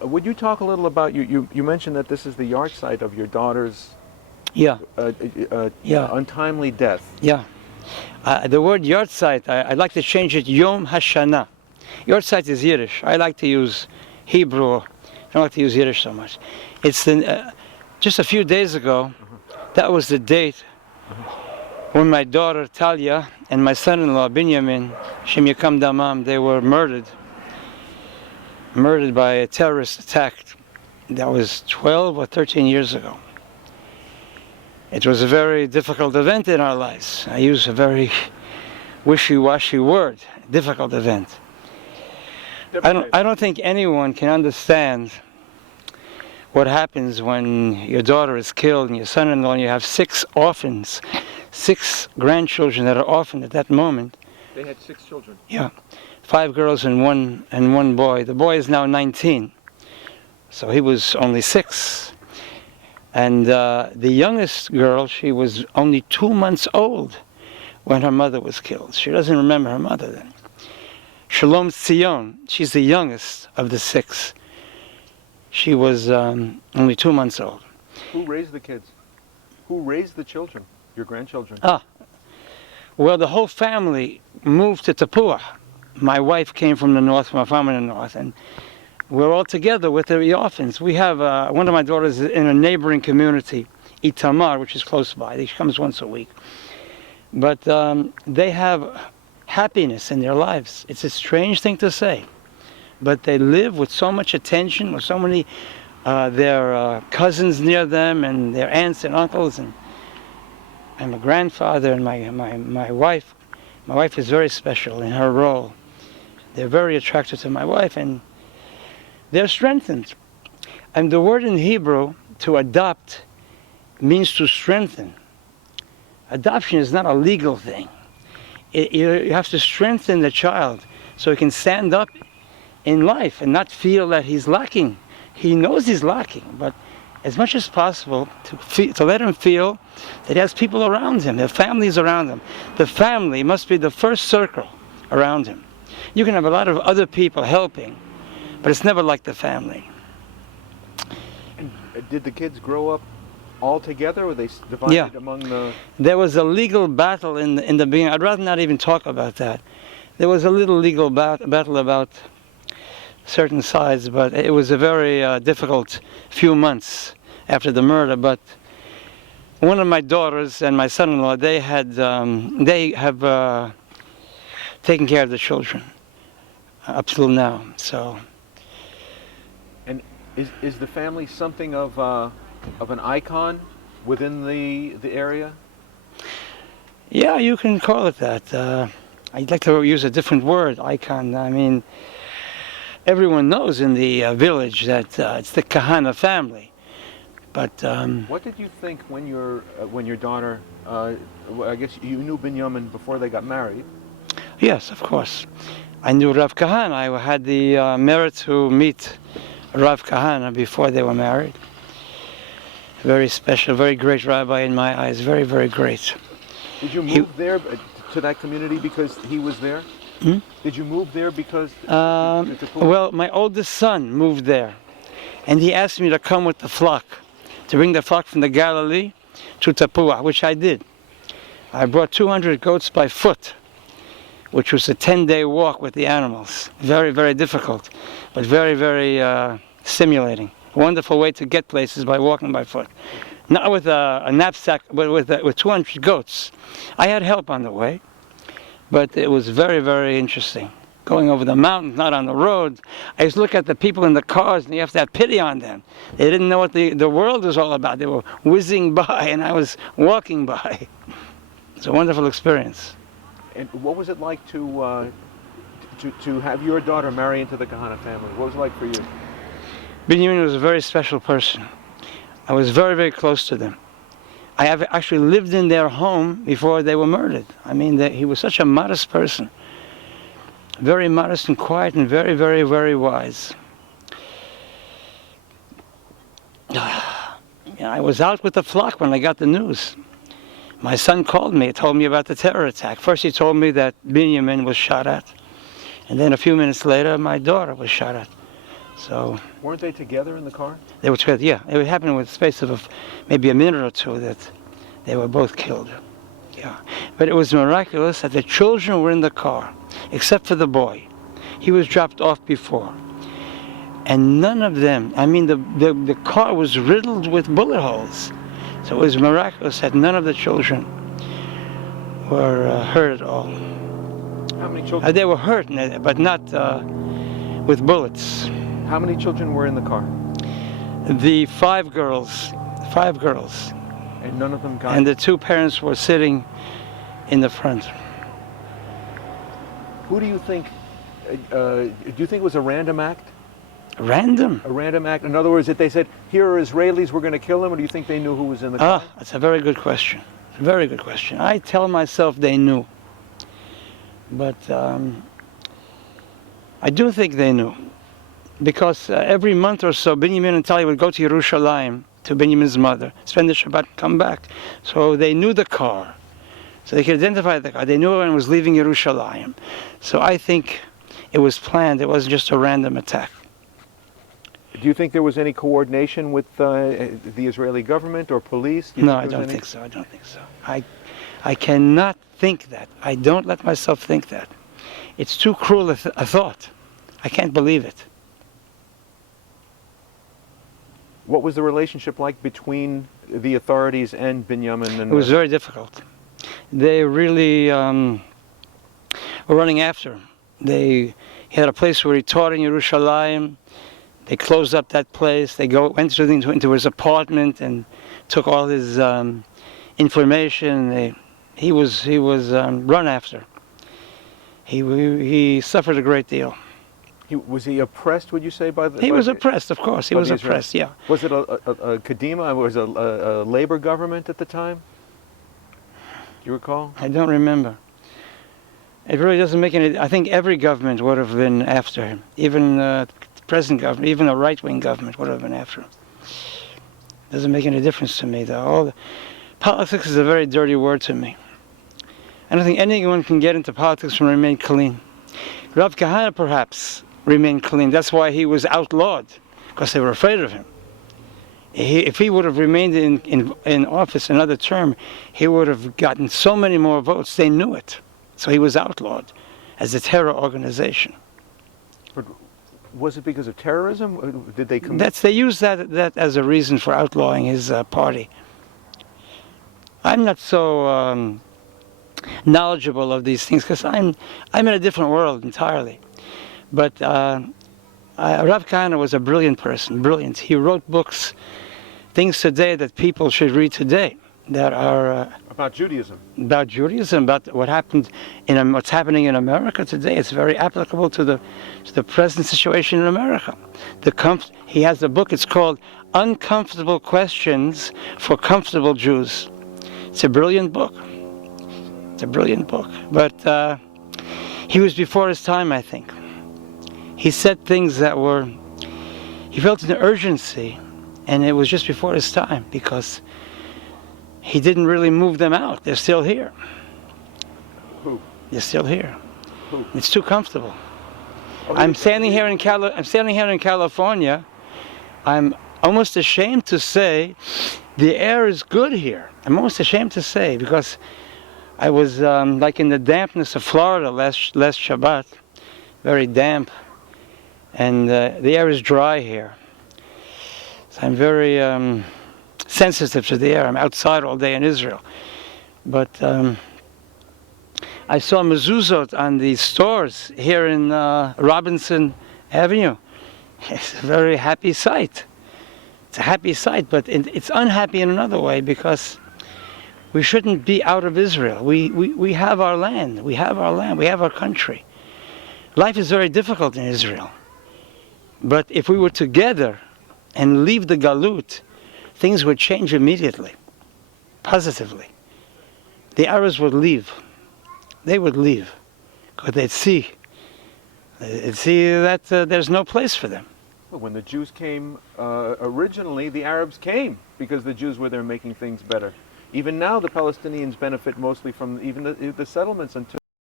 Would you talk a little about, you mentioned that this is the yard site of your daughter's Yeah, yeah, untimely death. yeah. The word yard site, I'd like to change it Yom Hashana. Yard site is Yiddish. I like to use Hebrew. I don't like to use Yiddish so much. It's just a few days ago, that was the date when my daughter Talia and my son-in-law Benjamin, Shem Yikam Damam, they were murdered by a terrorist attack. That was 12 or 13 years ago. It was a very difficult event in our lives. I use a very wishy-washy word, difficult event. I don't think anyone can understand what happens when your daughter is killed and your son-in-law, and you have 6 orphans, 6 grandchildren that are orphaned at that moment. They had 6 children. Yeah, 5 girls and one boy. The boy is now 19, so he was only 6. And the youngest girl, she was only 2 months old when her mother was killed. She doesn't remember her mother then. Shalom Tzion, she's the youngest of the 6. She was only 2 months old. Who raised the kids? Who raised the children, your grandchildren? Well, the whole family moved to Tapua. My wife came from the north, from a farm in the north, and we're all together with the orphans. We have one of my daughters in a neighboring community, Itamar, which is close by. She comes once a week. But they have happiness in their lives. It's a strange thing to say, but they live with so much attention, with so many their cousins near them, and their aunts and uncles, and my grandfather, and my wife. My wife is very special in her role. They're very attracted to my wife, and they're strengthened. And the word in Hebrew, to adopt, means to strengthen. Adoption is not a legal thing. You have to strengthen the child so he can stand up in life and not feel that he's lacking. He knows he's lacking, but as much as possible to let him feel that he has people around him, their families around him. The family must be the first circle around him. You can have a lot of other people helping, but it's never like the family. And did the kids grow up all together, or were they divided among the... There was a legal battle in the beginning. I'd rather not even talk about that. There was a little legal battle about certain sides, but it was a very difficult few months after the murder. But one of my daughters and my son-in-law, they have taken care of the children up till now. So. And is the family something of an icon within the area? Yeah, you can call it that. I'd like to use a different word, icon. I mean, everyone knows in the village that it's the Kahane family. But what did you think when your daughter? I guess you knew Benjamin before they got married. Yes, of course. I knew Rav Kahane. I had the merit to meet Rav Kahane before they were married. Very special, very great rabbi in my eyes. Very, very great. Did you move there to that community because he was there? Hmm? Did you move there because... well, my oldest son moved there, and he asked me to come with the flock, to bring the flock from the Galilee to Tapua, which I did. I brought 200 goats by foot, which was a 10-day walk with the animals. Very, very difficult, but very, very stimulating. A wonderful way to get places by walking by foot. Not with a knapsack, but with 200 goats. I had help on the way, but it was very, very interesting. Going over the mountains, not on the road. I used to look at the people in the cars, and you have to have pity on them. They didn't know what the world was all about. They were whizzing by, and I was walking by. It's a wonderful experience. And what was it like to have your daughter marry into the Kahane family? What was it like for you? Benjamin was a very special person. I was very, very close to them. I have actually lived in their home before they were murdered. I mean, he was such a modest person. Very modest and quiet and very, very, very wise. I was out with the flock when I got the news. My son called me, told me about the terror attack. First he told me that Benjamin was shot at. And then a few minutes later, my daughter was shot at. So Weren't they together in the car? they were together. Yeah, it happened with the space of maybe a minute or two that they were both killed. Yeah, but it was miraculous that the children were in the car, except for the boy. He was dropped off before. And none of them, I mean, the car was riddled with bullet holes. So it was miraculous that none of the children were hurt at all. How many children? They were hurt, but not with bullets. How many children were in the car? The five girls, And none of them got. and the two parents were sitting in the front. Who do you think? Do you think it was a random act? Random? A random act? In other words, that they said, "Here are Israelis, we're going to kill them," or do you think they knew who was in the car? That's a very good question. A very good question. I tell myself they knew, but I do think they knew, because every month or so, Benjamin and Talia would go to Yerushalayim, to Benjamin's mother, spend the Shabbat, come back. So they knew the car, so they could identify the car. They knew when it was leaving Yerushalayim. So I think it was planned. It wasn't just a random attack. Do you think there was any coordination with the Israeli government or police? No, I don't think so. I don't think so. I cannot think that. I don't let myself think that. It's too cruel a thought. I can't believe it. What was the relationship like between the authorities and Benjamin? And It was very difficult. They really were running after him. He had a place where he taught in Yerushalayim. They closed up that place. They went into his apartment and took all his information. He was run after. He suffered a great deal. Was he oppressed, would you say, by the... He was oppressed, of course. He was oppressed, yeah. Was it a Kadima? Was it a labor government at the time? Do you recall? I don't remember. It really doesn't make any... I think every government would have been after him. Even the present government, even a right-wing government would have been after him. Doesn't make any difference to me, though. Politics is a very dirty word to me. I don't think anyone can get into politics and remain clean. Rav Kahane, perhaps, remained clean. That's why he was outlawed, because they were afraid of him. If he would have remained in office another term, he would have gotten so many more votes. They knew it. So he was outlawed as a terror organization. But was it because of terrorism? Did they commit? They used that as a reason for outlawing his party. I'm not so knowledgeable of these things because I'm in a different world entirely. But Rav Kahane was a brilliant person, brilliant. He wrote books, things today that people should read today, that are about Judaism. About Judaism, about what happened what's happening in America today. It's very applicable to the present situation in America. He has a book. It's called "Uncomfortable Questions for Comfortable Jews." It's a brilliant book. It's a brilliant book. But he was before his time, I think. He said things that he felt an urgency, and it was just before his time because he didn't really move them out. They're still here. Who? They're still here. Who? It's too comfortable. Oh, I'm standing here in California. I'm almost ashamed to say the air is good here. I'm almost ashamed to say because I was like in the dampness of Florida last Shabbat, very damp, and the air is dry here. So I'm very sensitive to the air. I'm outside all day in Israel. But I saw mezuzot on the stores here in Robinson Avenue. It's a very happy sight. It's a happy sight, but it's unhappy in another way because we shouldn't be out of Israel. We have our land. We have our land. We have our country. Life is very difficult in Israel. But if we were together and leave the galut, things would change immediately, positively. The Arabs would leave. They would leave because they'd see that there's no place for them. Well, when the Jews came, originally the Arabs came because the Jews were there making things better. Even now the Palestinians benefit mostly from even the settlements until